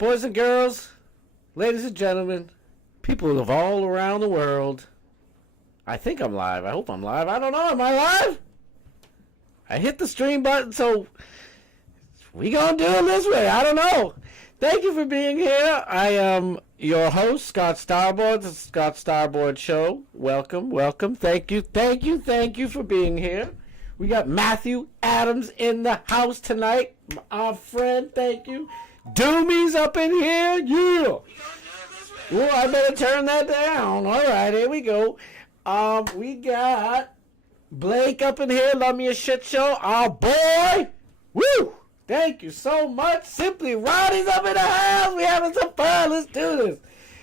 Boys and girls, ladies and gentlemen, people of all around the world. I think I'm live. I hope I'm live. I don't know. Am I live? I hit the stream button, so we gonna do it this way. I don't know. Thank you for being here. I am your host, Scott Starboard. The Scott Starboard Show. Welcome, welcome. Thank you for being here. We got Matthew Adams in the house tonight. Our friend, thank you. Doomy's up in here. Yeah. Oh, I better turn that down. All right, here we go. We got Blake up in here. Love me a shit show. Our boy. Woo. Thank you so much. Simply Ronnie's up in the house. We having some fun. Let's do this.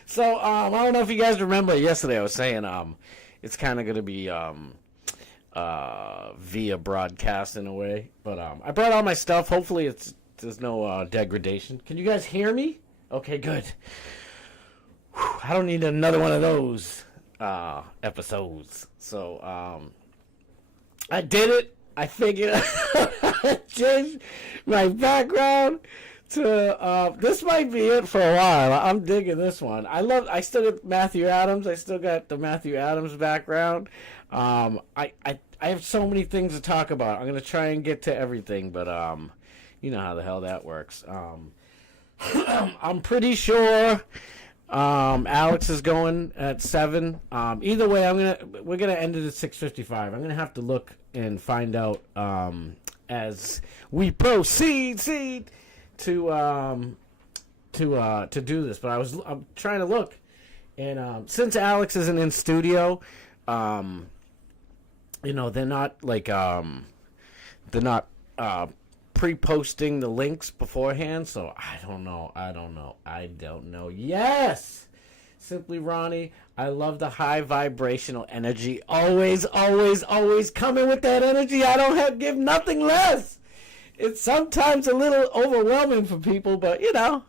So, I don't know if you guys remember yesterday I was saying, it's kind of going to be, via broadcast in a way. But, I brought all my stuff. Hopefully there's no, degradation. Can you guys hear me? Okay, good. Whew, I don't need another one of those, episodes. So, I did it. I figured I changed my background to, this might be it for a while. I'm digging this one. I still got Matthew Adams. I still got the Matthew Adams background. I have so many things to talk about. I'm going to try and get to everything, but, you know how the hell that works. I'm pretty sure, Alex is going at 7. Either way, we're going to end it at 6:55. I'm going to have to look and find out, as we proceed to do this. But I'm trying to look, and since Alex isn't in studio, you know, they're not pre-posting the links beforehand, so I don't know. Yes, Simply Ronnie, I love the high vibrational energy. Always coming with that energy. I don't give nothing less. It's sometimes a little overwhelming for people, but you know,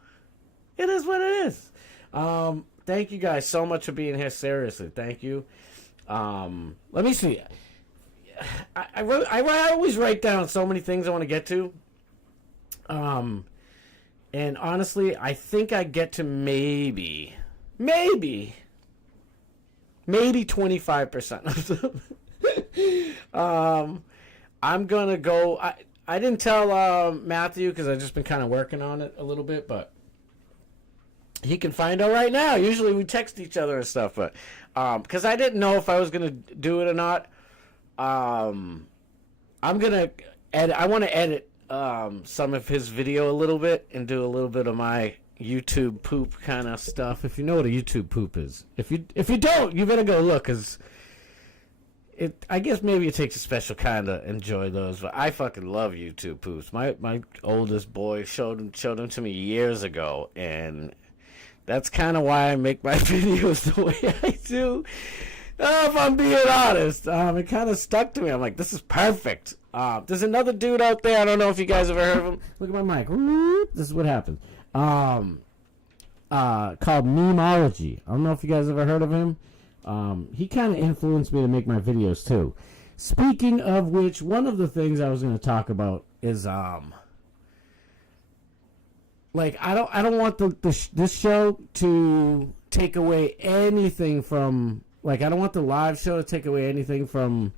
it is what it is. Thank you guys so much for being here. Seriously, thank you. Let me see. I always write down so many things I want to get to. And honestly, I think I get to maybe 25% of them. I'm gonna go. I didn't tell Matthew because I've just been kind of working on it a little bit, but he can find out right now. Usually we text each other and stuff, but because I didn't know if I was gonna do it or not. I'm gonna edit. I want to edit some of his video a little bit and do a little bit of my YouTube poop kind of stuff. If you know what a YouTube poop is, if you don't, you better go look, cause I guess maybe it takes a special kind to enjoy those. But I fucking love YouTube poops. My oldest boy showed them to me years ago, and that's kind of why I make my videos the way I do. If I'm being honest, it kind of stuck to me. I'm like, this is perfect. There's another dude out there. I don't know if you guys ever heard of him. Look at my mic. This is what happens. Called Memeology. I don't know if you guys ever heard of him. He kind of influenced me to make my videos too. Speaking of which, one of the things I was going to talk about is like I don't want this show to take away anything from. Like, I don't want the live show to take away anything from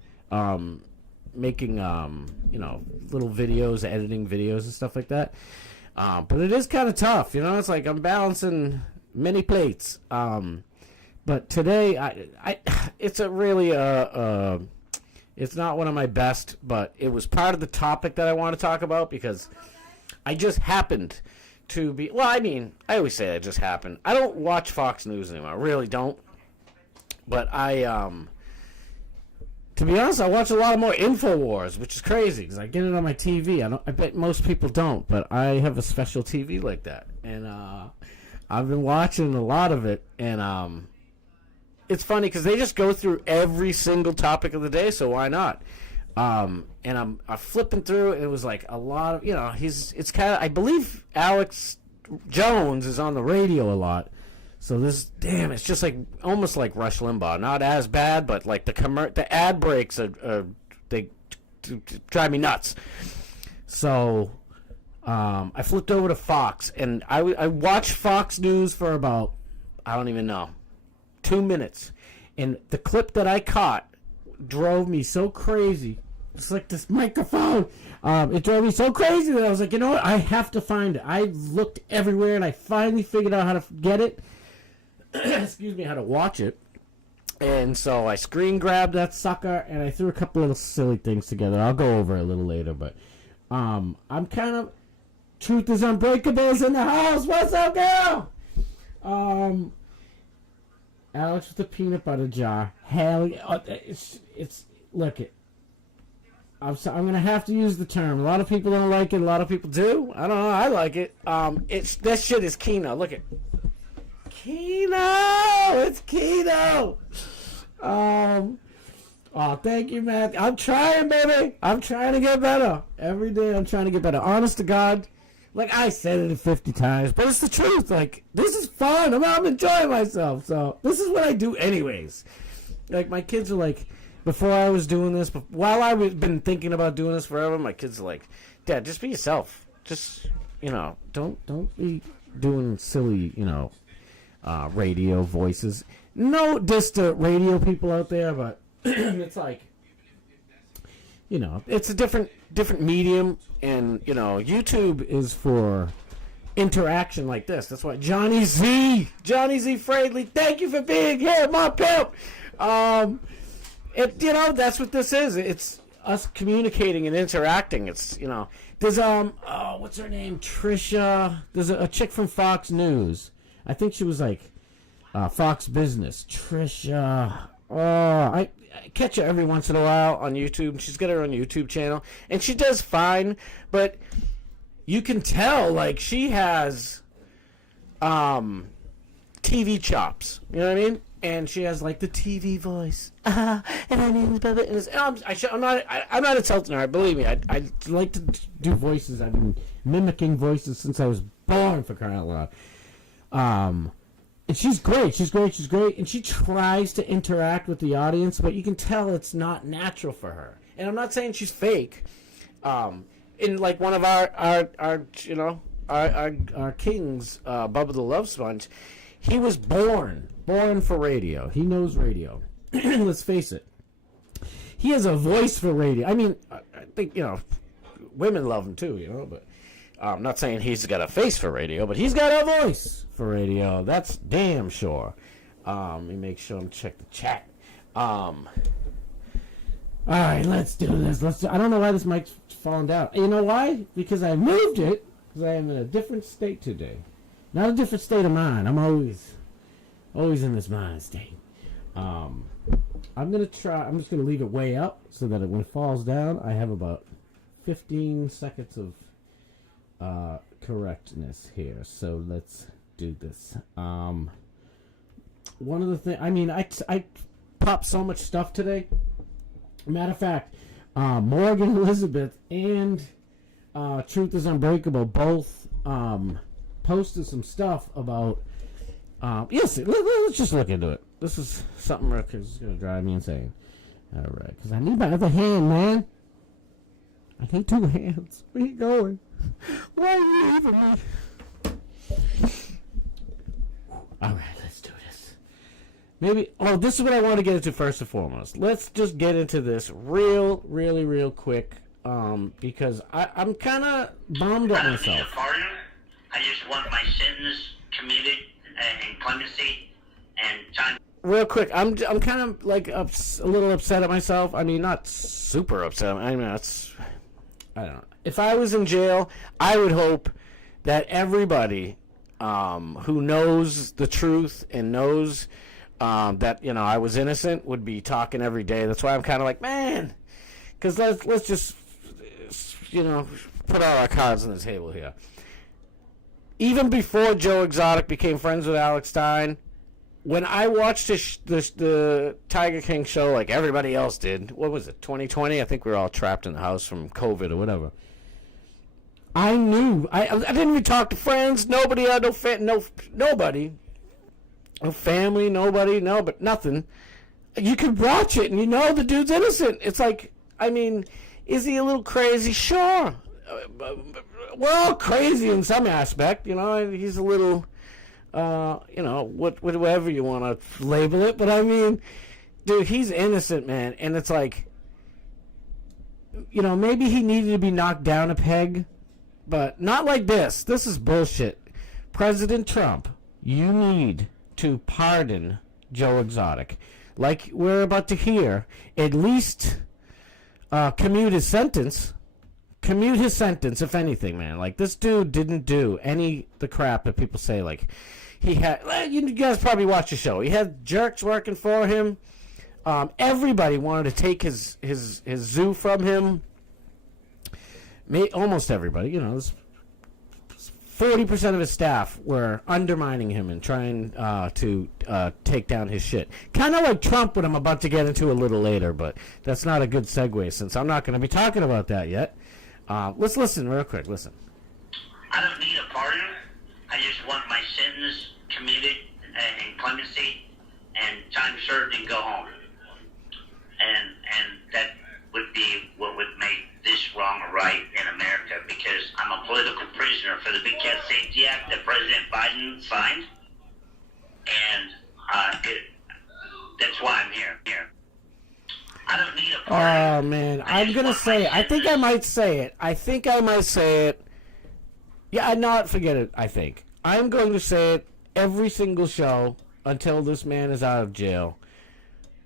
making, you know, little videos, editing videos and stuff like that. But it is kind of tough, you know? It's like I'm balancing many plates. But today, it's a really, it's not one of my best, but it was part of the topic that I want to talk about because I just happened to be, well, I mean, I always say that just happened. I don't watch Fox News anymore. I really don't. But to be honest, I watch a lot more InfoWars, which is crazy because I get it on my TV. I bet most people don't, but I have a special TV like that, and I've been watching a lot of it. And it's funny because they just go through every single topic of the day, so why not? And I'm flipping through, and it was like a lot of, you know, it's kind of, I believe Alex Jones is on the radio a lot. So it's just like almost like Rush Limbaugh. Not as bad, but like the ad breaks they drive me nuts. So I flipped over to Fox, and I watched Fox News for about, I don't even know, 2 minutes. And the clip that I caught drove me so crazy. It's like this microphone. It drove me so crazy that I was like, you know what? I have to find it. I looked everywhere, and I finally figured out how to get it. Excuse me, how to watch it. And so I screen grabbed that sucker, and I threw a couple little silly things together. I'll go over it a little later, but I'm kind of... Truth is Unbreakable's in the house. What's up, girl? Alex with the peanut butter jar. Hell, it's look it. I'm gonna have to use the term. A lot of people don't like it. A lot of people do. I don't know. I like it. That shit is Keno. Look it. Keno. It's Keno. Oh, thank you, man. I'm trying, baby. I'm trying to get better. Every day I'm trying to get better. Honest to God. Like, I said it 50 times, but it's the truth. Like, this is fun. I'm enjoying myself. So, this is what I do anyways. Like, my kids are like, before I was doing this, while I've been thinking about doing this forever, my kids are like, Dad, just be yourself. Just, don't be doing silly, radio voices. No diss to radio people out there, but it's like, it's a different medium, and YouTube is for interaction like this. That's why Johnny Z Fradley, thank you for being here, my pimp. That's what this is. It's us communicating and interacting. It's there's what's her name, Trisha. There's a chick from Fox News. I think she was like Fox Business. Trisha. I catch her every once in a while on YouTube. She's got her own YouTube channel, and she does fine, but you can tell, like, she has TV chops. You know what I mean? And she has, like, the TV voice. And her name is Bubba. I'm not insulting her. Believe me. I like to do voices. I've been mimicking voices since I was born, for crying out loud. And she's great. And she tries to interact with the audience, but you can tell it's not natural for her. And I'm not saying she's fake. In like one of our kings, Bubba the Love Sponge, he was born for radio. He knows radio. Let's face it. He has a voice for radio. I mean, I think, women love him too, but I'm not saying he's got a face for radio, but he's got a voice for radio. That's damn sure. Let me make sure I'm check the chat. All right, let's do this. I don't know why this mic's falling down. You know why? Because I moved it. Because I am in a different state today. Not a different state of mind. I'm always in this mind state. I'm just gonna leave it way up so that when it falls down, I have about 15 seconds of correctness here. So let's do this. One of the things, I popped so much stuff today. Matter of fact, Morgan Elizabeth and Truth is Unbreakable both posted some stuff about yes, let's just look into it. This is something that's going to drive me insane. Alright, because I need my other hand, man. I need two hands. Where you going? Why are you leaving me? Alright, let's do this. This is what I want to get into first and foremost. Let's just get into this real quick. Because I'm kind of bummed at myself. I just want my sentence commuted and clemency and time. Real quick, I'm kind of like a little upset at myself. I mean, not super upset. I don't know. If I was in jail, I would hope that everybody who knows the truth and knows that I was innocent would be talking every day. That's why I'm kind of like, man, because let's just put all our cards on the table here. Even before Joe Exotic became friends with Alex Stein, when I watched the Tiger King show like everybody else did, what was it, 2020? I think we were all trapped in the house from COVID or whatever. I knew. I didn't even talk to friends. Nobody had nobody. No family, nobody, but nothing. You could watch it and the dude's innocent. It's like, is he a little crazy? Sure. we're all crazy in some aspect, you know. He's a little, you know, whatever you want to label it. But I mean, dude, he's innocent, man. And it's like, you know, maybe he needed to be knocked down a peg, but not like this. This is bullshit. President Trump, you need to pardon Joe Exotic. Like we're about to hear, at least commute his sentence. Commute his sentence, if anything, man. Like, this dude didn't do the crap that people say. Like, he had... Well, you guys probably watch the show. He had jerks working for him. Everybody wanted to take his zoo from him. Almost everybody. You know, 40% of his staff were undermining him and trying to take down his shit. Kind of like Trump, what I'm about to get into a little later, but that's not a good segue since I'm not going to be talking about that yet. Let's listen real quick. Listen. I don't need a pardon. I just want my sins commuted and clemency and time served and go home. And that would be what would make this wrong or right in America, because I'm a political prisoner for the Big Cat Safety Act that President Biden signed, and that's why I'm here. I don't need a pardon. Oh, man. I'm going to say it. I think I might say it. Yeah, not forget it, I think. I'm going to say it every single show until this man is out of jail.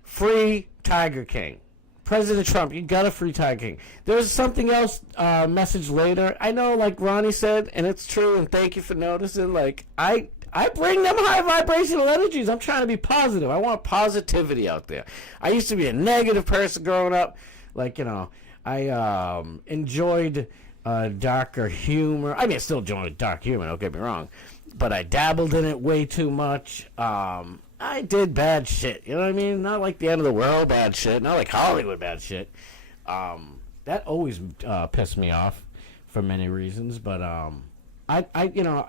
Free Tiger King. President Trump, you gotta free Tiger King. There's something else message later. I know, like Ronnie said, and it's true, and thank you for noticing, like, I bring them high vibrational energies. I'm trying to be positive. I want positivity out there. I used to be a negative person growing up. Like, you know, I enjoyed darker humor. I mean, I still enjoy dark humor, don't get me wrong. But I dabbled in it way too much. I did bad shit. You know what I mean? Not like the end of the world bad shit. Not like Hollywood bad shit. That always pissed me off for many reasons. But I you know,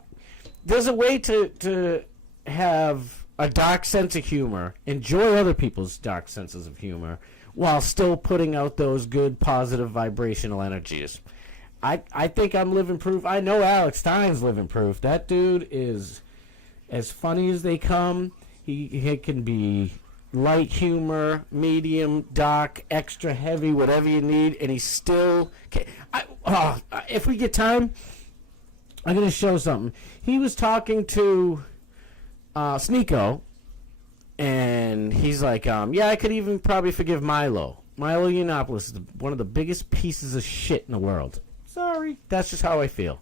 there's a way to have a dark sense of humor, enjoy other people's dark senses of humor, while still putting out those good, positive, vibrational energies. I think I'm living proof. I know Alex Stein's living proof. That dude is as funny as they come. He can be light humor, medium, dark, extra heavy, whatever you need, and he's still... if we get time, I'm going to show something. He was talking to Sneako, and he's like, yeah, I could even probably forgive Milo. Milo Yiannopoulos is one of the biggest pieces of shit in the world. Sorry. That's just how I feel.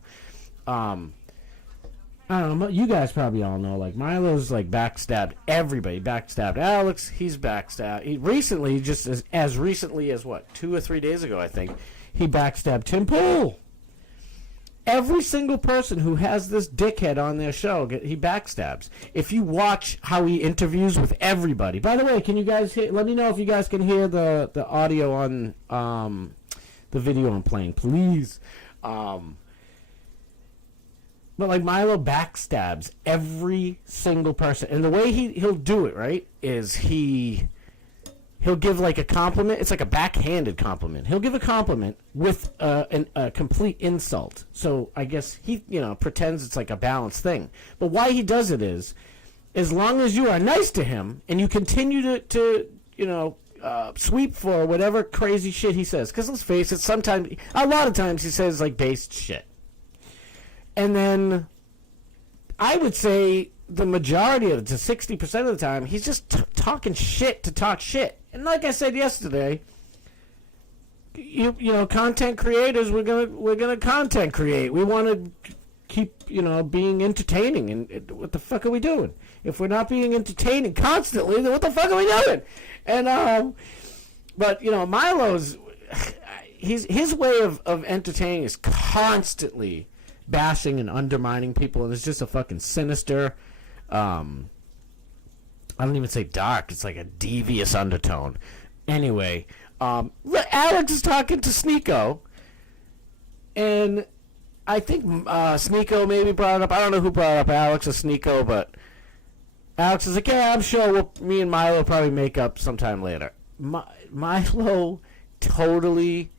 I don't know. You guys probably all know. Like, Milo's, like, backstabbed everybody. Backstabbed Alex. He's backstabbed. He recently, just as recently as, what, 2 or 3 days ago, I think, he backstabbed Tim Pool. Every single person who has this dickhead on their show, he backstabs. If you watch how he interviews with everybody. By the way, can you guys hear? Let me know if you guys can hear the audio on the video I'm playing, please. But, like, Milo backstabs every single person. And the way he'll do it, right, is he'll give, like, a compliment. It's like a backhanded compliment. He'll give a compliment with a complete insult. So I guess he, you know, pretends it's like a balanced thing. But why he does it is, as long as you are nice to him and you continue to you know, sweep for whatever crazy shit he says. Because let's face it, a lot of times he says, like, based shit. And then I would say the majority of it, to 60% of the time, he's just talking shit to talk shit. And like I said yesterday, you know, content creators, we're gonna content create. We want to keep, you know, being entertaining. And what the fuck are we doing? If we're not being entertaining constantly, then what the fuck are we doing? And but you know, Milo's his way of entertaining is constantly bashing and undermining people, and it's just a fucking sinister, I don't even say dark, it's like a devious undertone. Anyway, Alex is talking to Sneako, and I think Sneako maybe brought it up. I don't know who brought it up, Alex or Sneako, but Alex is like, yeah, I'm sure me and Milo will probably make up sometime later. Milo totally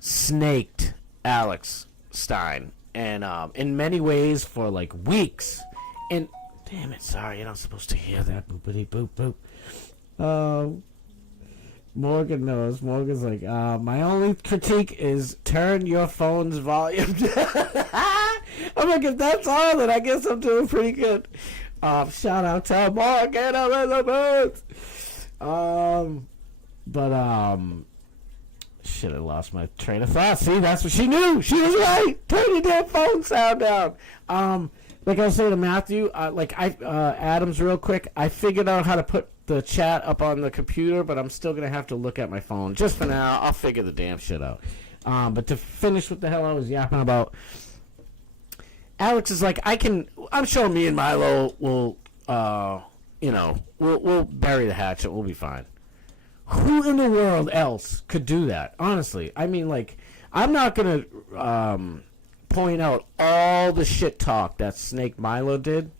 snaked Alex Stein, and in many ways for like weeks. And damn it, sorry, you're not supposed to hear that. Boopity boop boop. Morgan knows. Morgan's like, my only critique is turn your phone's volume down. I'm like, if that's all, then I guess I'm doing pretty good. Shout out to Morgan Elizabeth. Shit, I lost my train of thought. See, that's what she knew. She was right. Turn your damn phone sound down. Like I was saying to Matthew, Adams, real quick, I figured out how to put the chat up on the computer, but I'm still going to have to look at my phone. Just for now, I'll figure the damn shit out. But to finish what the hell I was yapping about, Alex is like, I'm sure me and Milo will, we'll bury the hatchet. We'll be fine. Who in the world else could do that? Honestly, I mean, like, I'm not going to point out all the shit talk that Snake Milo did.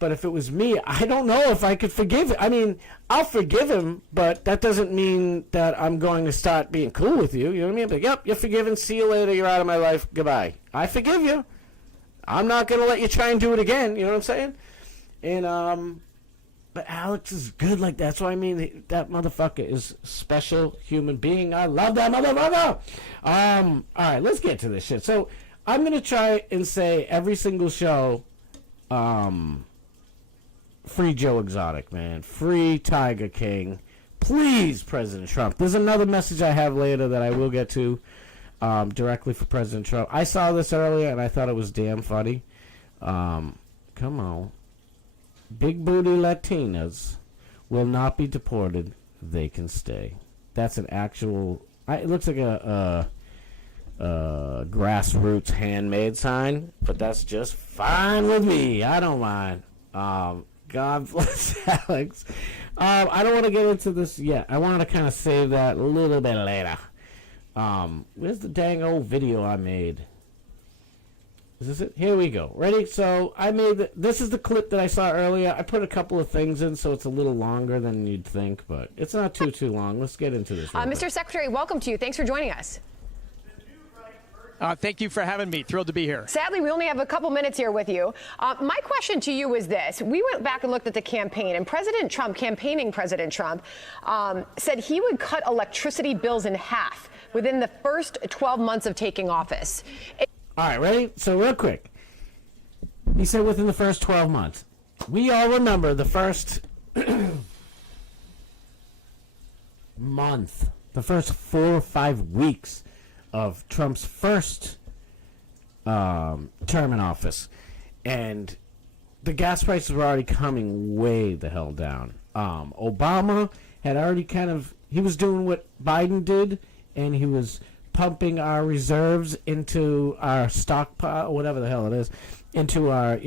But if it was me, I don't know if I could forgive it. I mean, I'll forgive him, but that doesn't mean that I'm going to start being cool with you. You know what I mean? Like, yep, you're forgiven. See you later. You're out of my life. Goodbye. I forgive you. I'm not going to let you try and do it again. You know what I'm saying? And, but Alex is good like that. That's what I mean. That motherfucker is a special human being. I love that motherfucker. All right, let's get to this shit. So I'm going to try and say every single show, free Joe Exotic, man. Free Tiger King. Please, President Trump. There's another message I have later that I will get to directly for President Trump. I saw this earlier, and I thought it was damn funny. Come on. Big booty Latinas will not be deported. They can stay. That's an actual... it looks like a grassroots handmade sign, but that's just fine with me. I don't mind. God bless Alex. I don't want to get into this yet. I want to kind of save that a little bit later. Where's the dang old video I made? Is this it? Here we go. Ready? So I made this is the clip that I saw earlier. I put a couple of things in, so it's a little longer than you'd think, but it's not too long. Let's get into this. Mr. Secretary, welcome to you. Thanks for joining us. Thank you for having me. Thrilled to be here. Sadly, we only have a couple minutes here with you. My question to you is this. We went back and looked at the campaign, and President Trump, campaigning President Trump, said he would cut electricity bills in half within the first 12 months of taking office. All right, ready? So real quick. He said within the first 12 months. We all remember the first month, the first 4 or 5 weeks of Trump's first term in office. And the gas prices were already coming way the hell down. Obama had already he was doing what Biden did, and he was pumping our reserves into our stockpile, whatever the hell it is, into our,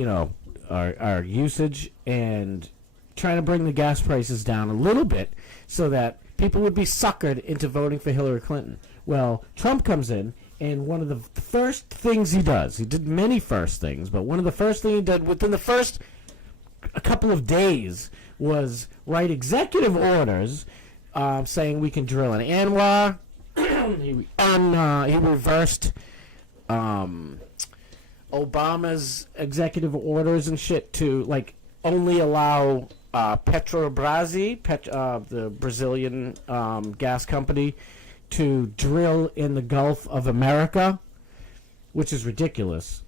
our usage, and trying to bring the gas prices down a little bit so that people would be suckered into voting for Hillary Clinton. Well, Trump comes in, and one of the first things he does, he did many first things, but one of the first things he did within the first a couple of days was write executive orders saying we can drill in ANWR. He reversed Obama's executive orders and shit to only allow Petrobras, the Brazilian gas company, to drill in the Gulf of America, which is ridiculous.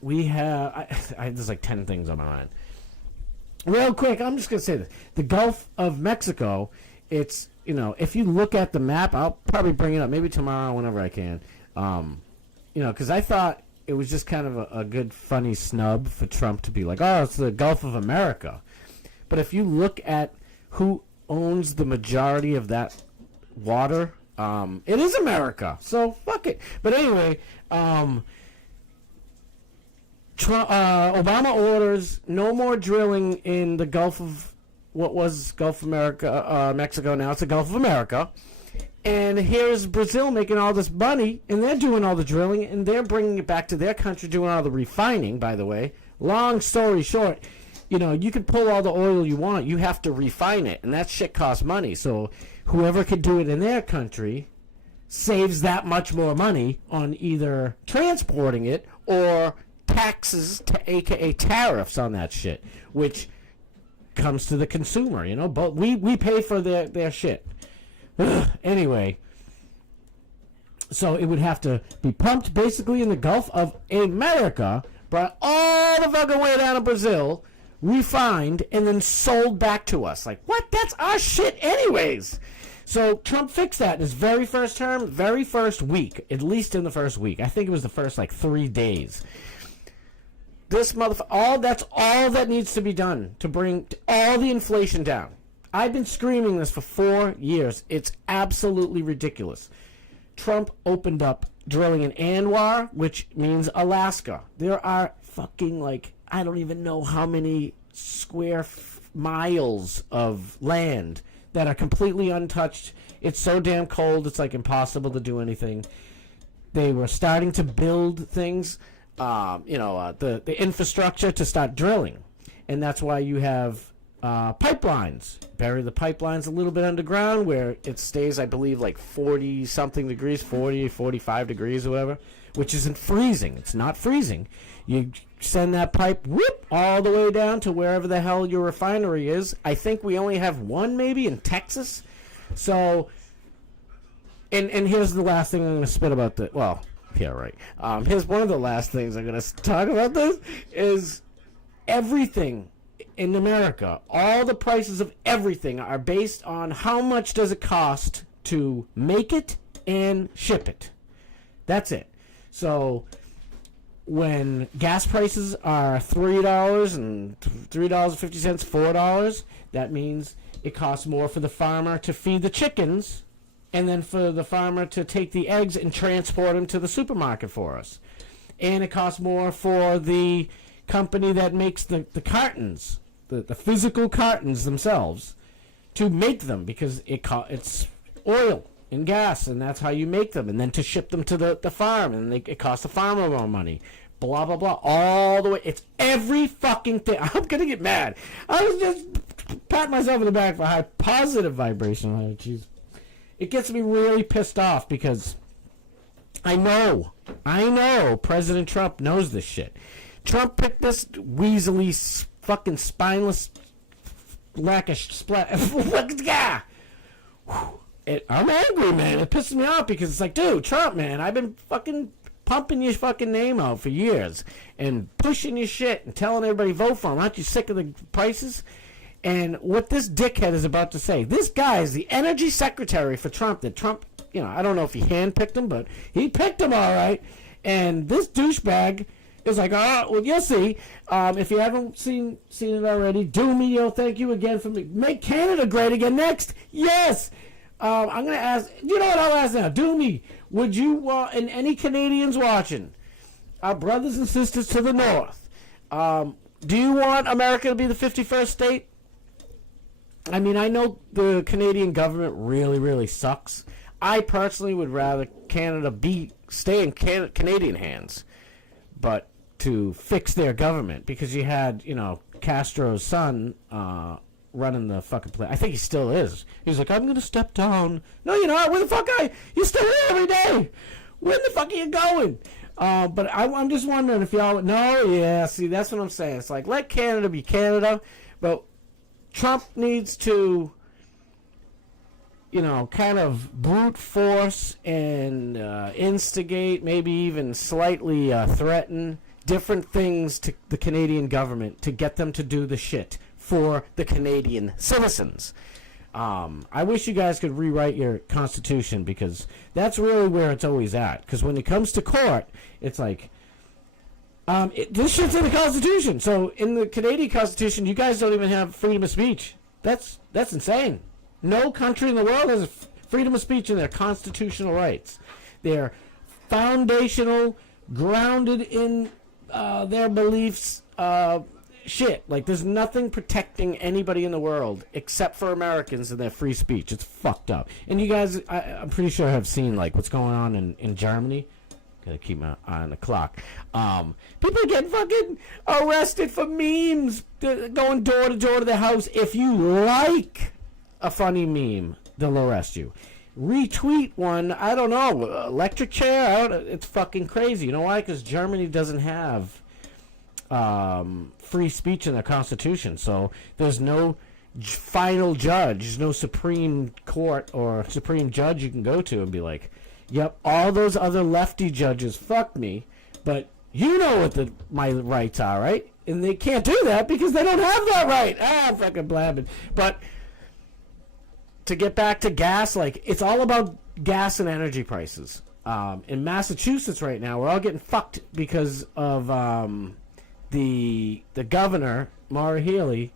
We have there's 10 things on my mind. Real quick, I'm just gonna say this: the Gulf of Mexico. It's, if you look at the map, I'll probably bring it up maybe tomorrow whenever I can. Because I thought it was just kind of a good, funny snub for Trump to be like, oh, it's the Gulf of America. But if you look at who owns the majority of that water, it is America. So fuck it. But anyway, Obama orders no more drilling in the Gulf of what was Gulf of America, Mexico. Now it's the Gulf of America. And here's Brazil making all this money, and they're doing all the drilling, and they're bringing it back to their country, doing all the refining, by the way. Long story short, you can pull all the oil you want. You have to refine it, and that shit costs money. So whoever could do it in their country saves that much more money on either transporting it or taxes, aka tariffs on that shit, which comes to the consumer, you know. But we pay for their shit. Anyway, so it would have to be pumped basically in the Gulf of America, brought all the fucking way down to Brazil, refined, and then sold back to us. Like, what? That's our shit anyways. So Trump fixed that in his very first term, very first week, at least in the first week. I think it was the first, 3 days. This motherfucker, that's all that needs to be done to bring all the inflation down. I've been screaming this for 4 years. It's absolutely ridiculous. Trump opened up drilling in Anwar, which means Alaska. There are fucking, I don't even know how many square miles of land that are completely untouched. It's so damn cold, it's impossible to do anything. They were starting to build things, the infrastructure to start drilling. And that's why you have pipelines. Bury the pipelines a little bit underground where it stays, I believe, 40-something degrees, 40, 45 degrees or whatever, which isn't freezing. It's not freezing. You send that pipe, whoop, all the way down to wherever the hell your refinery is. I think we only have one maybe in Texas. So, and here's the last thing I'm going to spit about the, well, yeah, right. Here's one of the last things I'm going to talk about this is everything in America, all the prices of everything are based on how much does it cost to make it and ship it. That's it. So when gas prices are $3 and $3.50, $4, that means it costs more for the farmer to feed the chickens and then for the farmer to take the eggs and transport them to the supermarket for us. And it costs more for the company that makes the cartons, the physical cartons themselves, to make them because it's oil and gas, and that's how you make them, and then to ship them to the farm, and it costs the farmer more money, blah, blah, blah, all the way. It's every fucking thing. I'm going to get mad. I was just patting myself in the back for high positive vibration. Oh, jeez. It gets me really pissed off because I know President Trump knows this shit. Trump picked this weaselly, fucking spineless, blackish splat. Yeah. I'm angry, man. It pisses me off because it's dude, Trump, man, I've been fucking pumping your fucking name out for years and pushing your shit and telling everybody vote for him. Aren't you sick of the prices? And what this dickhead is about to say, this guy is the energy secretary for Trump. That Trump, I don't know if he handpicked him, but he picked him all right. And this douchebag is like, well, you'll see. If you haven't seen it already, do me, thank you again for me. Make Canada great again next. Yes. I'm going to ask, you know what, I'll ask now. Do me, would you, and any Canadians watching, our brothers and sisters to the north, do you want America to be the 51st state? I mean, I know the Canadian government really, really sucks. I personally would rather Canada stay in Canadian hands, but to fix their government, because you had, Castro's son running the fucking place. I think he still is. He's like, I'm going to step down. No, you're not. Where the fuck are you? You're still here every day. Where the fuck are you going? But I'm just wondering if y'all... No, yeah, see, that's what I'm saying. It's let Canada be Canada, but Trump needs to, kind of brute force and instigate, maybe even slightly threaten different things to the Canadian government to get them to do the shit for the Canadian citizens. I wish you guys could rewrite your constitution, because that's really where it's always at. Because when it comes to court, it's this shit's in the Constitution. So in the Canadian Constitution, you guys don't even have freedom of speech. That's insane. No country in the world has freedom of speech in their constitutional rights. They're foundational, grounded in their beliefs. Shit. There's nothing protecting anybody in the world except for Americans and their free speech. It's fucked up. And you guys, I'm pretty sure have seen what's going on in Germany. Gotta keep my eye on the clock. People are getting fucking arrested for memes, going door to door to their house. If you like a funny meme, they'll arrest you. retweet one. I don't know, electric chair. It's fucking crazy. You know why? Because Germany doesn't have free speech in their constitution, so there's no final judge, there's no Supreme Court or Supreme Judge you can go to and be like, yep, all those other lefty judges fucked me, but you know what my rights are, right? And they can't do that because they don't have that right. I'm fucking blabbing. But to get back to gas, like, it's all about gas and energy prices. In Massachusetts right now, we're all getting fucked because of the governor, Maura Healey.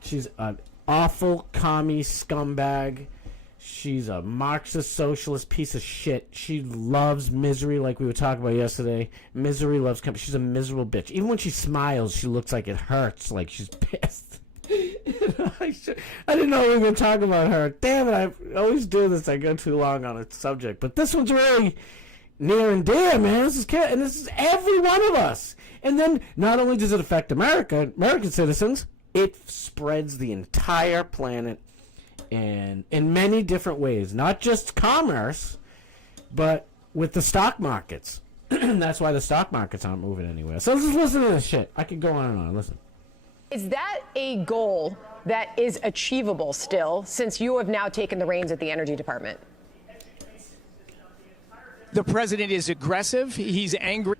She's an awful commie scumbag. She's a Marxist socialist piece of shit. She loves misery, like we were talking about yesterday. Misery loves company. She's a miserable bitch. Even when she smiles, she looks like it hurts, like she's pissed. I didn't know we were going to talk about her. Damn it, I always do this. I go too long on a subject. But this one's really near and dear, man. This is every one of us. And then not only does it affect American citizens, it spreads the entire planet and in many different ways. Not just commerce, but with the stock markets. That's why the stock markets aren't moving anywhere. So just listen to this shit. I could go on and on. Listen. Is that a goal that is achievable still, since you have now taken the reins at the Energy Department? The president is aggressive. He's angry.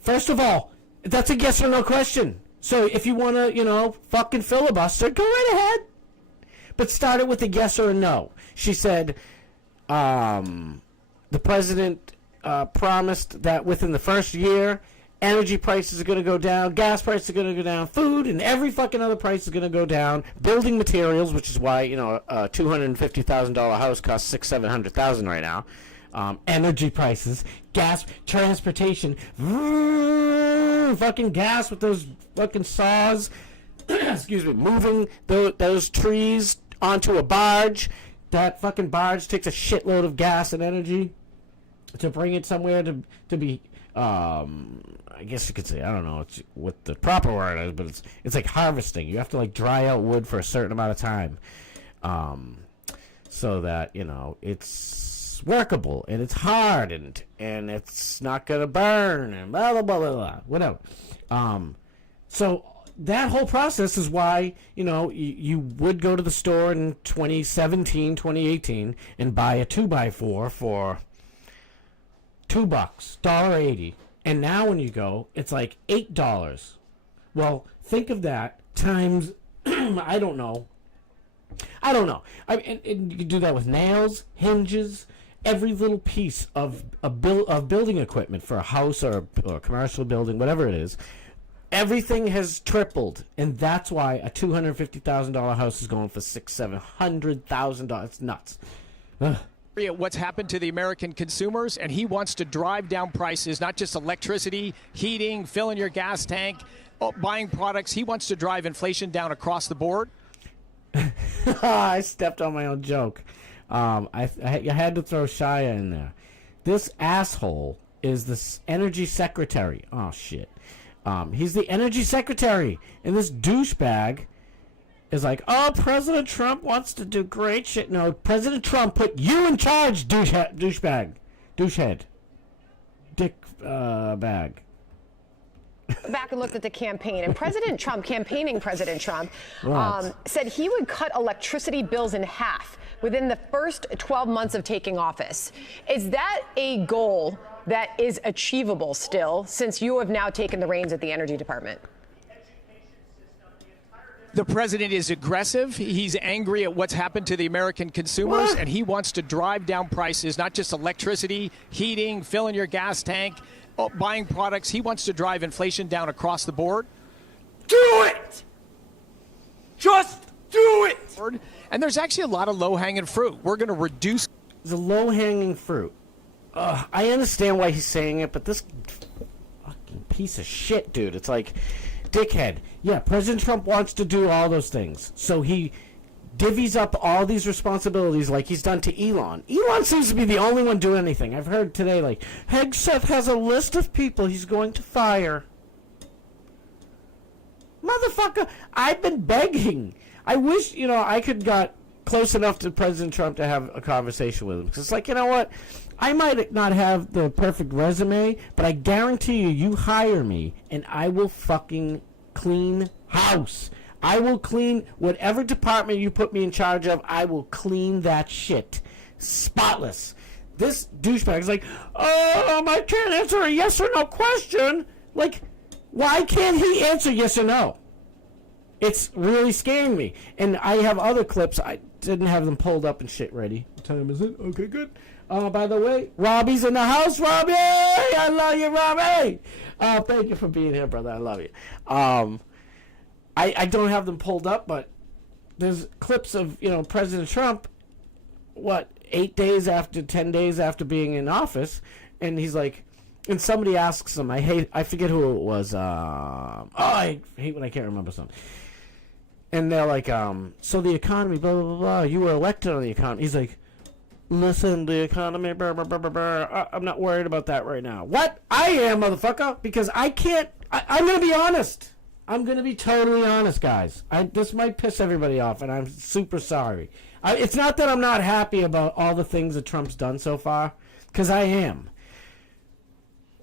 First of all, that's a yes or no question. So if you want to, fucking filibuster, go right ahead. But start it with a yes or a no. She said the president promised that within the first year, energy prices are going to go down, gas prices are going to go down, food and every fucking other price is going to go down, building materials, which is why, a $250,000 house costs $600,000-700,000 right now. Energy prices, gas, transportation, fucking gas with those fucking saws, excuse me, moving those trees onto a barge. That fucking barge takes a shitload of gas and energy to bring it somewhere to be, I guess you could say, I don't know what the proper word is, but it's like harvesting. You have to like dry out wood for a certain amount of time, so that, it's workable and it's hard and it's not gonna burn and blah blah blah blah blah, whatever. So that whole process is why, you would go to the store in 2017, 2018 and buy a 2x4 for $2, $1.80. And now when you go, it's like $8. Well, think of that times, I don't know. And you can do that with nails, hinges, every little piece of building equipment for a house or a commercial building, whatever it is. Everything has tripled, and that's why a $250,000 house is going for $600,000-700,000. It's nuts. Ugh. What's happened to the American consumers, and he wants to drive down prices, not just electricity, heating, filling your gas tank, buying products. He wants to drive inflation down across the board. I stepped on my own joke. I had to throw Shia in there. This asshole is the energy secretary. Oh, shit. He's the energy secretary, and this douchebag is like, oh, President Trump wants to do great shit. No, President Trump put you in charge, douchebag. Douchehead. Dick bag. Back and looked at the campaign, and President Trump, campaigning President Trump, Right. said he would cut electricity bills in half within the first 12 months of taking office. Is that a goal that is achievable still, since you have now taken the reins at the Energy Department? The president is aggressive. He's angry at what's happened to the American consumers, and he wants to drive down prices, not just electricity, heating, filling your gas tank, buying products. He wants to drive inflation down across the board. Do it! Just do it! And there's actually a lot of low-hanging fruit. We're going to reduce. There's a low-hanging fruit. I understand why he's saying it, but this fucking piece of shit, dude, it's like, dickhead. Yeah, President Trump wants to do all those things, so he divvies up all these responsibilities like he's done to Elon. Elon seems to be the only one doing anything. I've heard today, like, Hegseth has a list of people he's going to fire. Motherfucker, I've been begging. I wish, I could got close enough to President Trump to have a conversation with him. Because it's like, you know what? I might not have the perfect resume, but I guarantee you hire me, and I will fucking clean house. I will clean whatever department you put me in charge of. I will clean that shit. Spotless. This douchebag is like, oh, I can't answer a yes or no question. Like, why can't he answer yes or no? It's really scaring me. And I have other clips. I didn't have them pulled up and shit ready. What time is it? Okay, good. By the way, Robbie's in the house. Robbie! I love you, Robbie! Thank you for being here, brother. I love you. I don't have them pulled up, but there's clips of, President Trump, 8 days after, 10 days after being in office, and he's like, and somebody asks him, I forget who it was, I hate when I can't remember something. And they're like, so the economy, blah, blah, blah, blah, you were elected on the economy. He's like, listen, the economy, blah, blah, blah, blah, blah, I'm not worried about that right now. What? I am, motherfucker, because I can't, I'm going to be honest. I'm going to be totally honest, guys. This might piss everybody off, and I'm super sorry. It's not that I'm not happy about all the things that Trump's done so far, because I am.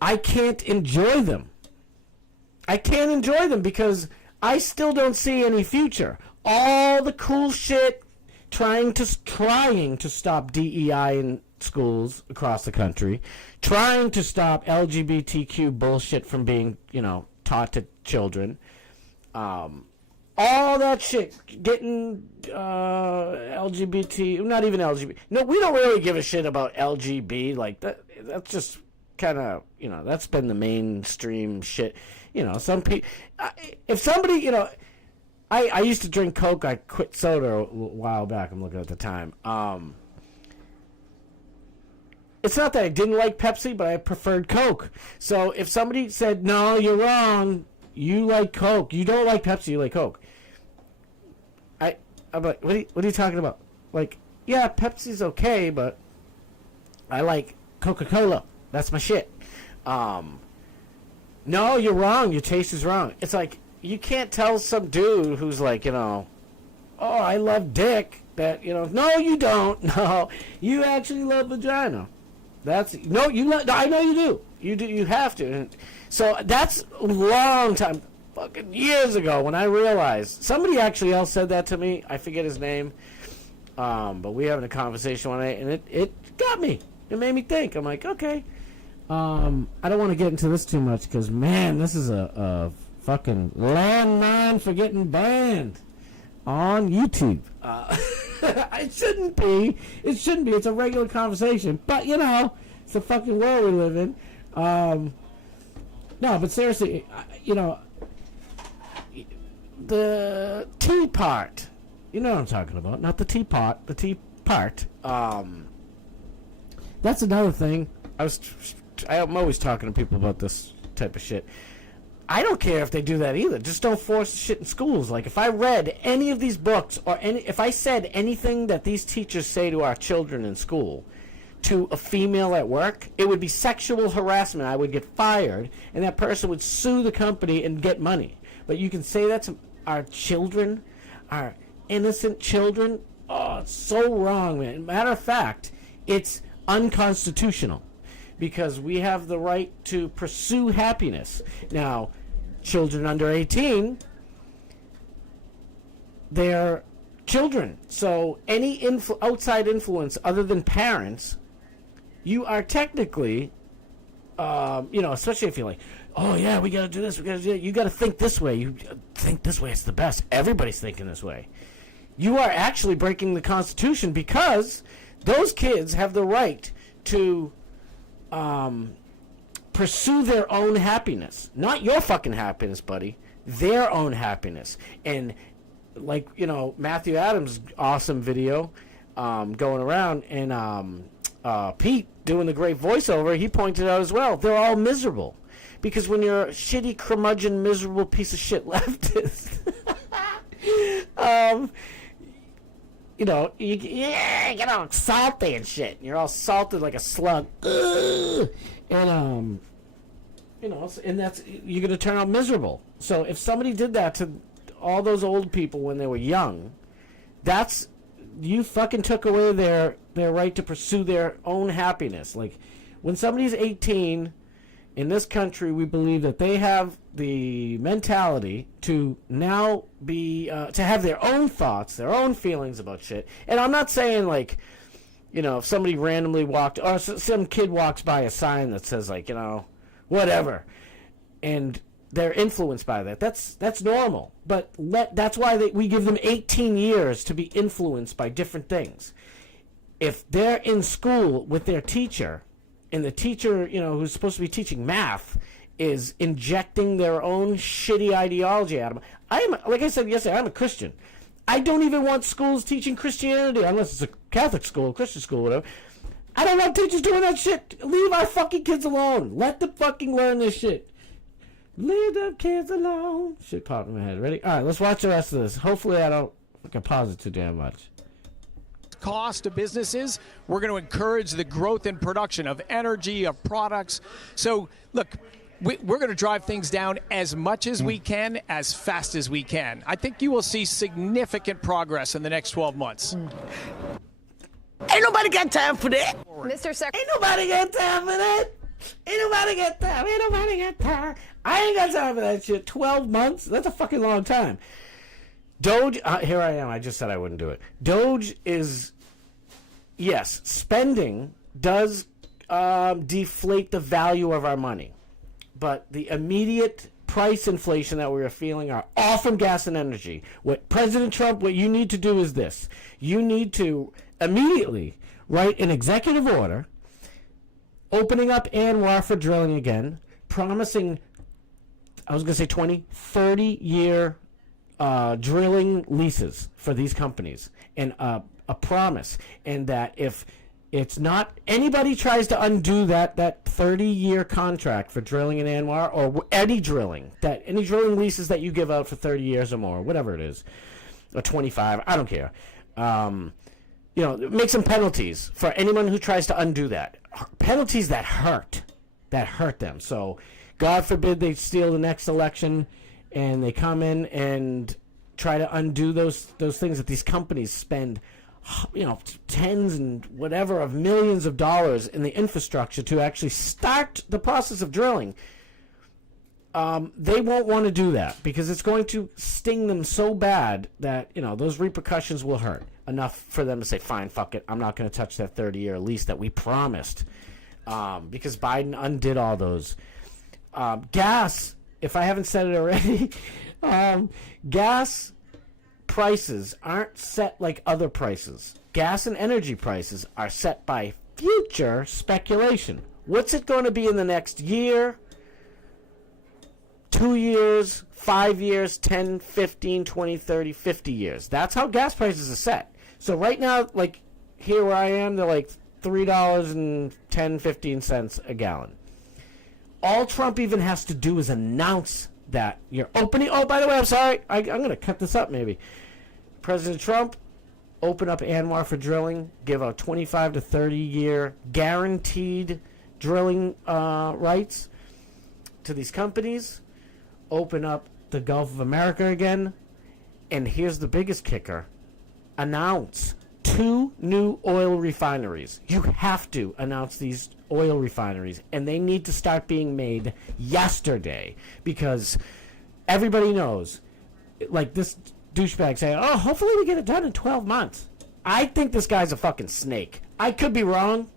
I can't enjoy them. I can't enjoy them because I still don't see any future. All the cool shit, trying to stop DEI in schools across the country, trying to stop LGBTQ bullshit from being, taught to children. All that shit, getting LGBT, not even LGBT. No, we don't really give a shit about LGB. Like, that's just kind of, that's been the mainstream shit. Some people, if somebody, I used to drink Coke. I quit soda a while back. I'm looking at the time. It's not that I didn't like Pepsi, but I preferred Coke. So if somebody said, no, you're wrong, you like Coke, you don't like Pepsi, you like Coke, I'm like, what are you talking about? Like, yeah, Pepsi's okay, but I like Coca-Cola. That's my shit. No, you're wrong. Your taste is wrong. It's like, you can't tell some dude who's like, oh, I love dick, that, no, you don't. No, you actually love vagina. I know you do. You have to. And so that's a long time, fucking years ago, when I realized, somebody actually else said that to me. I forget his name. But we having a conversation one night, and it got me. It made me think. I'm like, okay. I don't want to get into this too much because, man, this is a fucking landmine for getting banned on YouTube. It shouldn't be. It shouldn't be. It's a regular conversation. But, it's the fucking world we live in. No, but seriously, the tea part. You know what I'm talking about. Not the teapot, the tea part. That's another thing. I'm always talking to people about this type of shit. I don't care if they do that either. Just don't force shit in schools. Like, if I read any of these books, or if I said anything that these teachers say to our children in school to a female at work, it would be sexual harassment. I would get fired, and that person would sue the company and get money. But you can say that to our children, our innocent children. Oh, it's so wrong, man. Matter of fact, it's unconstitutional because we have the right to pursue happiness. Now, children under 18, they're children. So any outside influence other than parents, you are technically, especially if you're like, oh yeah, we got to do this, we got to do that. You got to think this way. You think this way, it's the best. Everybody's thinking this way. You are actually breaking the Constitution because those kids have the right to pursue their own happiness. Not your fucking happiness, buddy. Their own happiness. And like, Matthew Adams' awesome video going around, and Pete doing the great voiceover, he pointed out as well, they're all miserable. Because when you're a shitty, curmudgeon, miserable piece of shit leftist, you get all salty and shit. You're all salted like a slug. And, and that's, you're going to turn out miserable. So if somebody did that to all those old people when they were young, that's you fucking took away their right to pursue their own happiness. Like, when somebody's 18 in this country, we believe that they have the mentality to now be to have their own thoughts, their own feelings about shit. And I'm not saying, like, you know, if somebody randomly walked, or some kid walks by a sign that says, like, you know, whatever, and they're influenced by that. That's normal. But that's why we give them 18 years to be influenced by different things. If they're in school with their teacher, and the teacher, you know, who's supposed to be teaching math, is injecting their own shitty ideology out of them. Like I said yesterday, I'm a Christian. I don't even want schools teaching Christianity, unless it's a Catholic school, Christian school, whatever. I don't want teachers doing that shit. Leave our fucking kids alone. Let them fucking learn this shit. Leave them kids alone. Shit popped in my head. Ready? All right, let's watch the rest of this. Hopefully I don't fucking pause it too damn much. Cost of businesses. We're going to encourage the growth in production of energy, of products. So, look, we're going to drive things down as much as we can, as fast as we can. I think you will see significant progress in the next 12 months. Ain't nobody got time for that. Mr. Secretary. Ain't nobody got time for that. Ain't nobody got time. Ain't nobody got time. I ain't got time for that shit. 12 months? That's a fucking long time. Doge, here I am. I just said I wouldn't do it. Doge is, yes, spending does deflate the value of our money. But the immediate price inflation that we are feeling are all from gas and energy. What President Trump, what you need to do is this. You need to immediately write an executive order opening up ANWR for drilling again, promising, I was going to say 20, 30-year drilling leases for these companies, and a promise, and that if it's not, anybody tries to undo that 30-year contract for drilling in ANWR, or any drilling leases that you give out for 30 years or more, whatever it is, or 25, I don't care. You know, make some penalties for anyone who tries to undo that. Penalties that hurt them. So, God forbid they steal the next election and they come in and try to undo those things that these companies spend, you know, tens and whatever of millions of dollars in the infrastructure to actually start the process of drilling. They won't want to do that because it's going to sting them so bad that, you know, those repercussions will hurt enough for them to say, fine, fuck it, I'm not going to touch that 30-year lease that we promised, because Biden undid all those. Gas, if I haven't said it already, gas prices aren't set like other prices. Gas and energy prices are set by future speculation. What's it going to be in the next year, 2 years, 5 years, 10, 15, 20, 30, 50 years? That's how gas prices are set. So right now, like here where I am, they're like $3.10, 15 cents a gallon. All Trump even has to do is announce that you're opening. Oh, by the way, I'm sorry. I'm going to cut this up maybe. President Trump, open up ANWR for drilling, give out 25 to 30-year guaranteed drilling rights to these companies, open up the Gulf of America again, and here's the biggest kicker. Announce 2 new oil refineries. You have to announce these oil refineries, and they need to start being made yesterday, because everybody knows, like this douchebag saying, oh, hopefully we get it done in 12 months. I think this guy's a fucking snake. I could be wrong,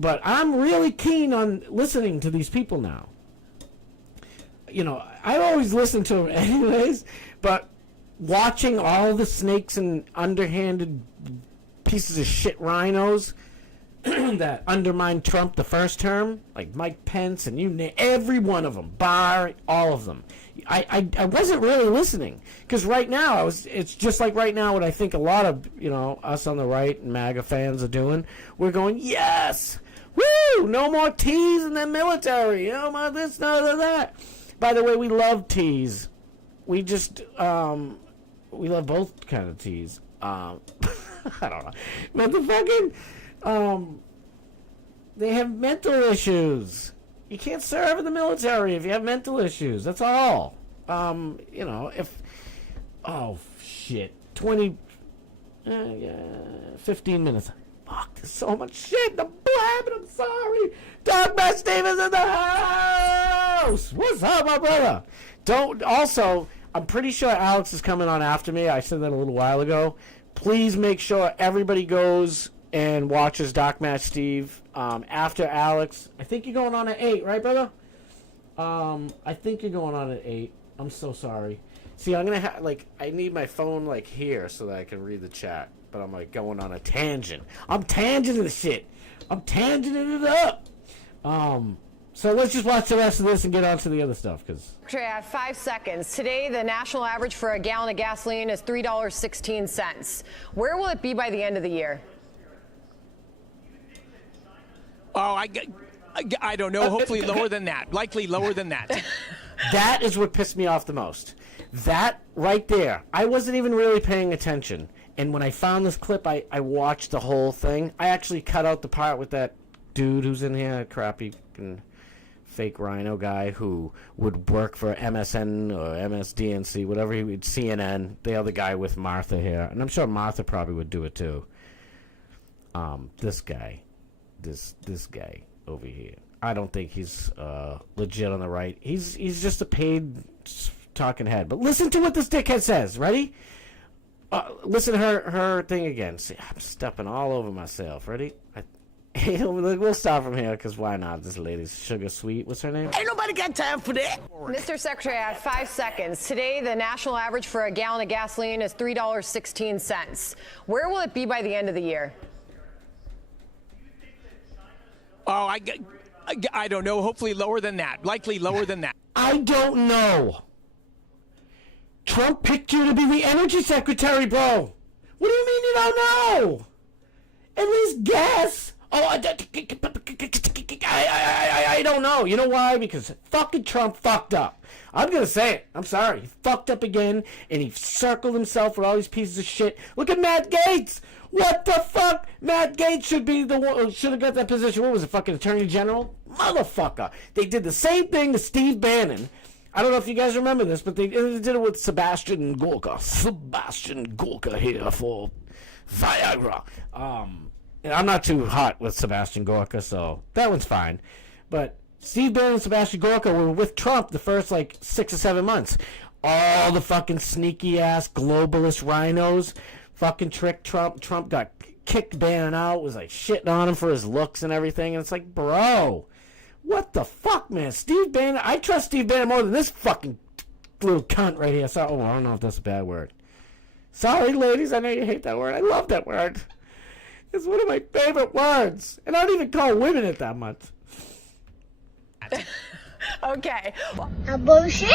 but I'm really keen on listening to these people now. You know, I always listen to them anyways, but watching all the snakes and underhanded pieces of shit rhinos that undermined Trump the first term, like Mike Pence and you name every one of them, Barr, all of them. I wasn't really listening, because right now it's just like right now what I think a lot of, you know, us on the right and MAGA fans are doing. We're going, yes, woo, no more T's in the military, no more this, no that. By the way, we love T's. We just we love both kind of T's. I don't know, but the fucking they have mental issues. You can't serve in the military if you have mental issues. That's all. You know, if 20 Yeah, 15 minutes. Fuck, there's so much shit. I'm blabbing. I'm sorry. Doug Matt Stevens in the house. What's up, my brother? Also, I'm pretty sure Alex is coming on after me. I said that a little while ago. Please make sure everybody goes and watches Doc Matt Steve after Alex. I think you're going on at 8, right, brother? I think you're going on at 8. I'm so sorry. See, I'm going to have, I need my phone, here so that I can read the chat. But I'm, going on a tangent. I'm tangenting the shit. I'm tangenting it up. So let's just watch the rest of this and get on to the other stuff, because... I have 5 seconds. Today, the national average for a gallon of gasoline is $3.16. Where will it be by the end of the year? Oh, I don't know. Hopefully lower than that. Likely lower than that. That is what pissed me off the most. That right there. I wasn't even really paying attention. And when I found this clip, I watched the whole thing. I actually cut out the part with that dude who's in here, a crappy fake rhino guy who would work for MSN or MSDNC, whatever he would, CNN, the other guy with Martha here. And I'm sure Martha probably would do it too. This guy. This guy over here. I don't think he's legit on the right. He's just a paid talking head. But listen to what this dickhead says. Ready? Listen to her thing again. See, I'm stepping all over myself. Ready? We'll start from here, because why not? This lady's sugar sweet. What's her name? Ain't nobody got time for that. Mr. Secretary, I have 5 seconds. Today, the national average for a gallon of gasoline is $3.16. Where will it be by the end of the year? Oh, I don't know. Hopefully lower than that. Likely lower than that. I don't know. Trump picked you to be the energy secretary, bro. What do you mean you don't know? At least guess. Oh, I don't know. You know why? Because fucking Trump fucked up. I'm going to say it. I'm sorry. He fucked up again, and he circled himself with all these pieces of shit. Look at Matt Gaetz. What the fuck? Matt Gaetz should be the one, should have got that position. What was it, fucking Attorney General? Motherfucker. They did the same thing to Steve Bannon. I don't know if you guys remember this, but they did it with Sebastian Gorka. Sebastian Gorka here for Viagra. And I'm not too hot with Sebastian Gorka, so that one's fine. But Steve Bannon and Sebastian Gorka were with Trump the first, 6 or 7 months. All the fucking sneaky-ass globalist rhinos fucking tricked Trump. Trump got kicked Bannon out, was, shitting on him for his looks and everything. And it's like, bro, what the fuck, man? Steve Bannon, I trust Steve Bannon more than this fucking little cunt right here. So, I don't know if that's a bad word. Sorry, ladies, I know you hate that word. I love that word. It's one of my favorite words. And I don't even call women it that much. Okay. A bullshit?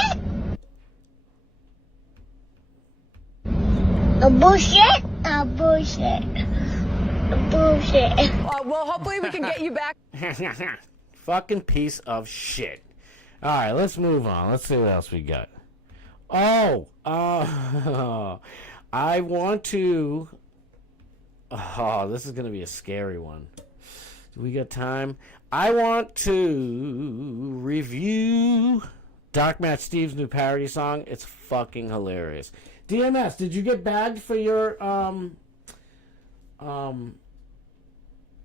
A bullshit? A bullshit. A bullshit. Well, hopefully we can get you back. Fucking piece of shit. All right, let's move on. Let's see what else we got. I want to... Oh, this is going to be a scary one. Do we got time? I want to review Doc Matt Steve's new parody song. It's fucking hilarious. DMS, did you get bagged for your,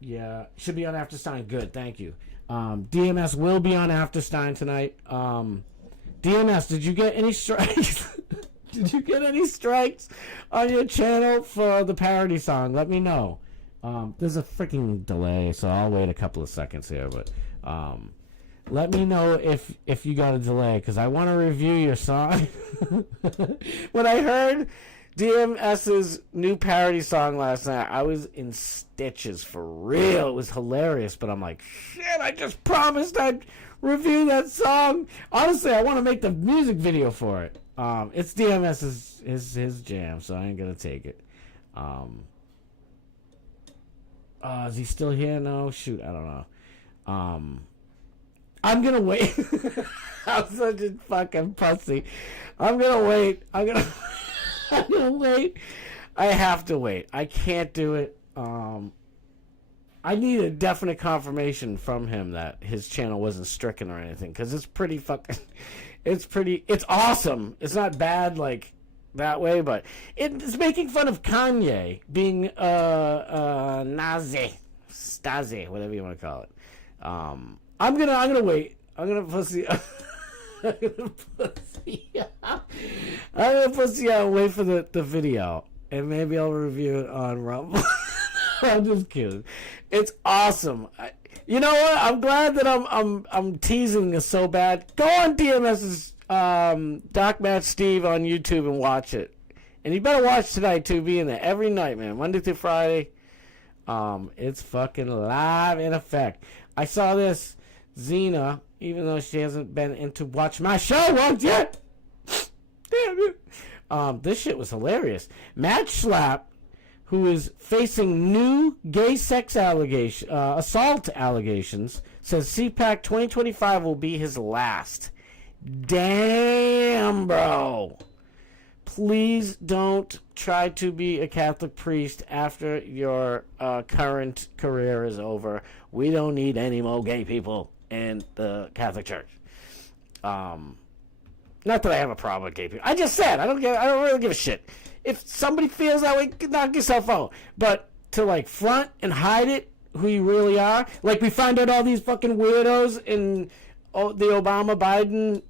yeah, should be on After Stein. Good, thank you. DMS will be on After Stein tonight. DMS, did you get any strikes? Did you get any strikes on your channel for the parody song? Let me know. There's a freaking delay, so I'll wait a couple of seconds here. But let me know if you got a delay, because I want to review your song. When I heard DMS's new parody song last night, I was in stitches for real. It was hilarious, but I'm like, shit, I just promised I'd review that song. Honestly, I want to make the music video for it. It's DMS's his jam, so I ain't gonna take it. Is he still here? No, shoot, I don't know. I'm gonna wait. I'm such a fucking pussy. I'm gonna wait. I'm gonna wait. I have to wait. I can't do it. I need a definite confirmation from him that his channel wasn't stricken or anything, because it's pretty fucking... It's awesome. It's not bad, that way, but it's making fun of Kanye being Nazi, Stasi, whatever you want to call it. I'm gonna wait. I'm gonna pussy. I'm gonna pussy out and wait for the video, and maybe I'll review it on Rumble. I'm just kidding. It's awesome. You know what? I'm glad that I'm teasing this so bad. Go on DMS's Doc Matt Steve on YouTube and watch it. And you better watch tonight too. Be in there every night, man. Monday through Friday. It's fucking live in effect. I saw this Xena, even though she hasn't been into watch my show once yet. Damn it. This shit was hilarious. Matt Schlapp, who is facing new gay sex assault allegations, says CPAC 2025 will be his last. Damn, bro. Please don't try to be a Catholic priest after your current career is over. We don't need any more gay people in the Catholic Church. Not that I have a problem with gay people. I just said I don't really give a shit. If somebody feels that way, knock yourself out. But to like front and hide it, who you really are, like we find out all these fucking weirdos in the Obama, Biden,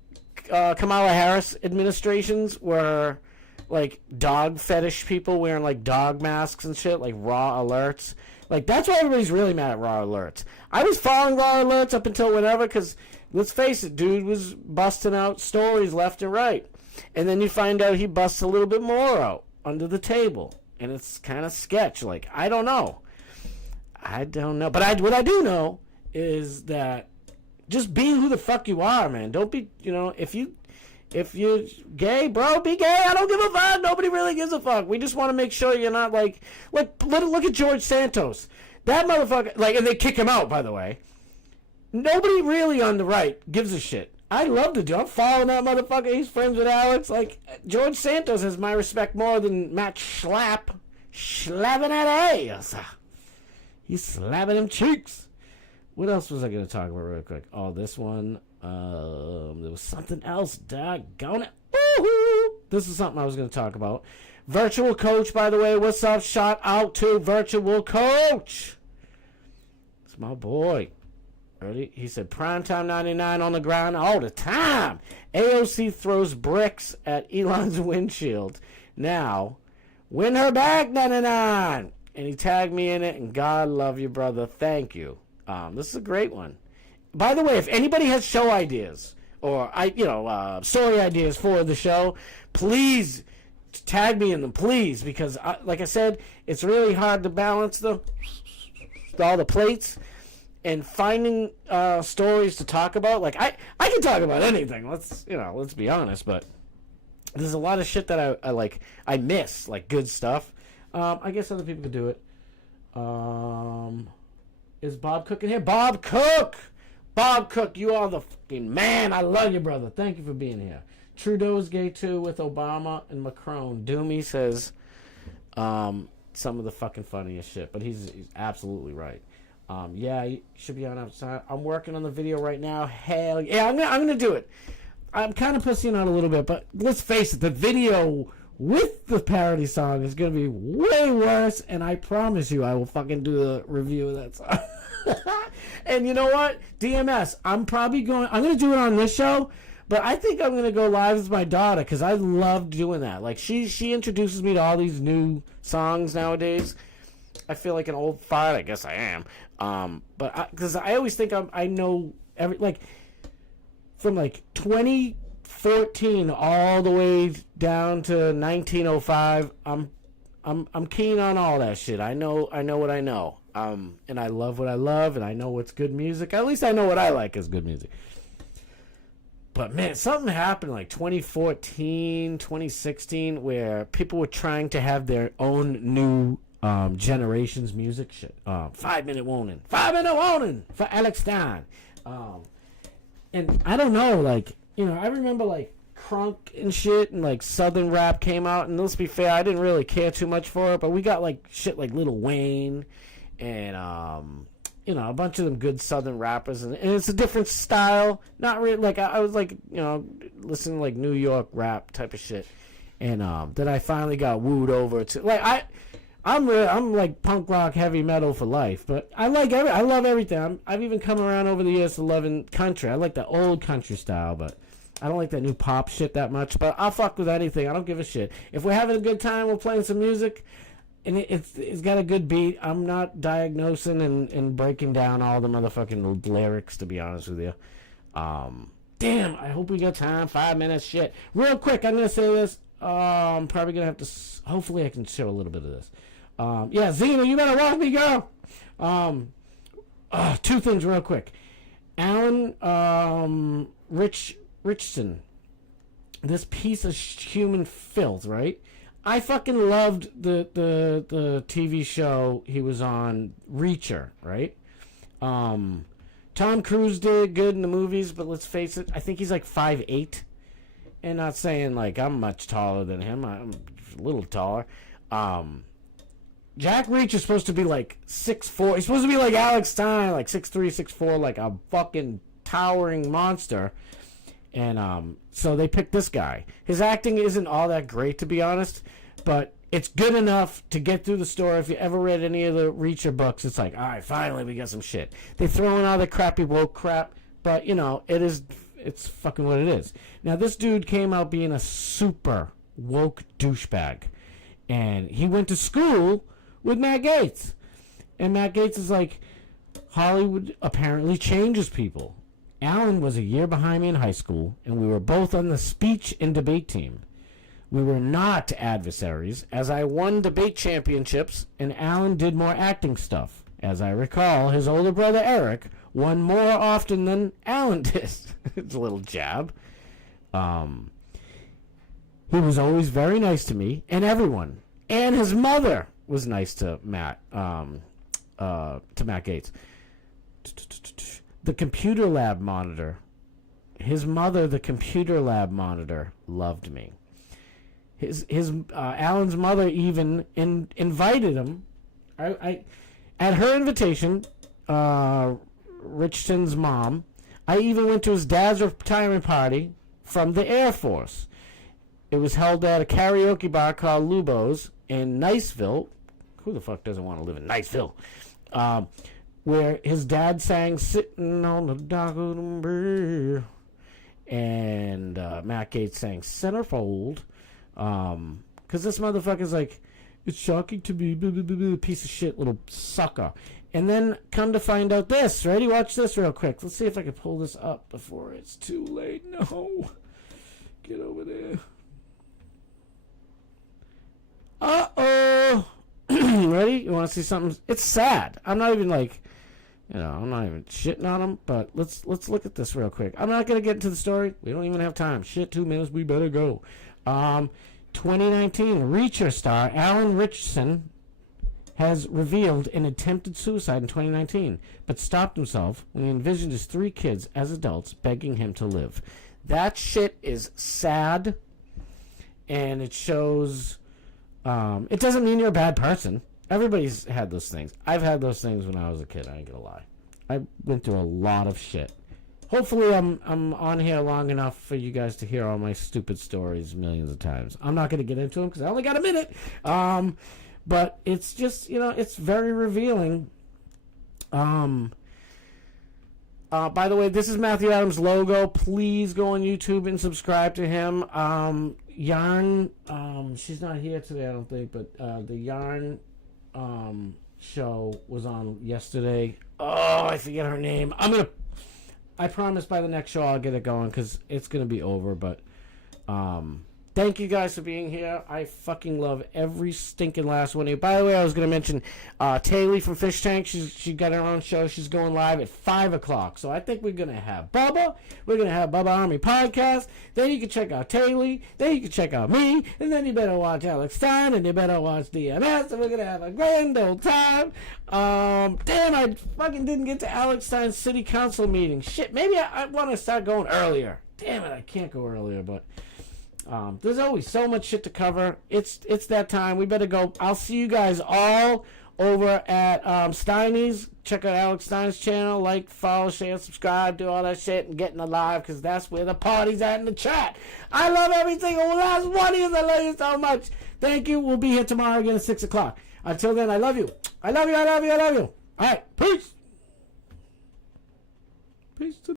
Kamala Harris administrations were like dog fetish people wearing like dog masks and shit, like Raw Alerts. Like that's why everybody's really mad at Raw Alerts. I was following Raw Alerts up until whenever, because let's face it, dude was busting out stories left and right. And then you find out he busts a little bit more out under the table. And it's kind of sketch. Like, I don't know. But what I do know is that just be who the fuck you are, man. Don't be, if you're gay, bro, be gay. I don't give a fuck. Nobody really gives a fuck. We just want to make sure you're not like look at George Santos. That motherfucker, and they kick him out, by the way. Nobody really on the right gives a shit. I love the dude. I'm following that motherfucker. He's friends with Alex. Like, George Santos has my respect more than Matt Schlapp. Slapping that ass. He's slapping them cheeks. What else was I going to talk about real quick? Oh, this one. There was something else. Doggone it. Woo-hoo. This is something I was going to talk about. Virtual Coach, by the way. What's up? Shout out to Virtual Coach. It's my boy. Ready? He said, primetime 99 on the ground all the time. AOC throws bricks at Elon's windshield. Now, win her back 99. And he tagged me in it, and God love you, brother. Thank you. This is a great one. By the way, if anybody has show ideas or story ideas for the show, please tag me in them, please, because like I said, it's really hard to balance all the plates. And finding stories to talk about, like I can talk about anything. Let's be honest, but there's a lot of shit that I miss, like good stuff. I guess other people could do it. Is Bob Cook in here? Bob Cook, you are the fucking man. I love you, brother. Thank you for being here. Trudeau's gay too with Obama and Macron. Doomy says some of the fucking funniest shit, but he's absolutely right. Yeah, you should be on outside. I'm working on the video right now. Hell yeah, I'm gonna do it. I'm kind of pussying out a little bit, but let's face it, the video with the parody song is gonna be way worse, and I promise you I will fucking do the review of that song. And you know what? DMS, I'm gonna do it on this show, but I think I'm gonna go live with my daughter, because I love doing that. Like, she introduces me to all these new songs nowadays. I feel like an old fart. I guess I am. But because I always think I know from 2014 all the way down to 1905. I'm keen on all that shit. I know what I know. And I love what I love, and I know what's good music. At least I know what I like as good music. But man, something happened like 2014, 2016, where people were trying to have their own new generation's music shit. 5 minute warning for Alex Stein. And I don't know, I remember crunk and shit, and southern rap came out, and let's be fair, I didn't really care too much for it, but we got shit like Lil Wayne and a bunch of them good southern rappers, and it's a different style. Not really I was listening to New York rap type of shit. And then I finally got wooed over to like I'm like punk rock heavy metal for life, but I love everything. I've even come around over the years to loving country. I like the old country style, but I don't like that new pop shit that much. But I'll fuck with anything. I don't give a shit. If we're having a good time, we're playing some music, and it's got a good beat. I'm not diagnosing and breaking down all the motherfucking lyrics, to be honest with you. Damn, I hope we got time. 5 minutes, shit. Real quick, I'm gonna say this. I'm probably gonna have to. Hopefully, I can show a little bit of this. Yeah, Zena, you better walk me, girl. Two things real quick. Alan Richardson, this piece of human filth, right? I fucking loved the TV show he was on, Reacher, right? Tom Cruise did good in the movies, but let's face it, I think he's like 5'8", and not saying like I'm much taller than him. I'm a little taller. Jack Reacher's supposed to be like 6'4". He's supposed to be like Alex Stein, like 6'3", 6'4", like a fucking towering monster. And so they picked this guy. His acting isn't all that great, to be honest, but it's good enough to get through the story. If you ever read any of the Reacher books, it's like, all right, finally we got some shit. They throw in all the crappy woke crap, but you know, it's fucking what it is. Now this dude came out being a super woke douchebag, and he went to school with Matt Gaetz, and Matt Gaetz is like, Hollywood apparently changes people. Alan was a year behind me in high school, and we were both on the speech and debate team. We were not adversaries, as I won debate championships, and Alan did more acting stuff. As I recall, his older brother Eric won more often than Alan did. It's a little jab. He was always very nice to me and everyone, and his mother was nice to Matt Gaetz. The computer lab monitor, his mother, the computer lab monitor, loved me. Alan's mother even invited him. I at her invitation, Richardson's mom, I even went to his dad's retirement party from the Air Force. It was held at a karaoke bar called Lubo's in Niceville. Who the fuck doesn't want to live in Niceville? Where his dad sang "Sitting on the Dock of the Bay," and Matt Gaetz sang "Centerfold." Because this motherfucker's like, it's shocking to be a piece of shit little sucker. And then come to find out this. Ready? Watch this real quick. Let's see if I can pull this up before it's too late. No. Get over there. Uh-oh. Ready? You want to see something? It's sad. I'm not even like, I'm not even shitting on him, but let's look at this real quick. I'm not going to get into the story. We don't even have time. Shit, 2 minutes. We better go. 2019, Reacher star Alan Richardson has revealed an attempted suicide in 2019, but stopped himself when he envisioned his 3 kids as adults begging him to live. That shit is sad, and it shows... it doesn't mean you're a bad person. Everybody's had those things. I've had those things when I was a kid, I ain't gonna lie. I went through a lot of shit. Hopefully I'm on here long enough for you guys to hear all my stupid stories millions of times. I'm not going to get into them because I only got a minute. But it's just, it's very revealing. By the way, this is Matthew Adams' logo. Please go on YouTube and subscribe to him. Yarn, she's not here today, I don't think, but the Yarn show was on yesterday. Oh, I forget her name. I promise by the next show I'll get it going because it's going to be over. But thank you guys for being here. I fucking love every stinking last one of you. By the way, I was going to mention Taylor from Fish Tank. She got her own show. She's going live at 5 o'clock. So I think we're going to have Bubba. We're going to have Bubba Army Podcast. Then you can check out Taylor. Then you can check out me. And then you better watch Alex Stein. And you better watch DMS. And we're going to have a grand old time. Damn, I fucking didn't get to Alex Stein's city council meeting. Shit, maybe I want to start going earlier. Damn it, I can't go earlier, but... there's always so much shit to cover. It's that time. We better go. I'll see you guys all over at Steiny's. Check out Alex Stein's channel. Like, follow, share, subscribe, do all that shit, and get in the live, because that's where the party's at in the chat. I love every single last one of you. I love you so much. Thank you. We'll be here tomorrow again at 6 o'clock. Until then, I love you. I love you. I love you. I love you. All right. Peace. Peace to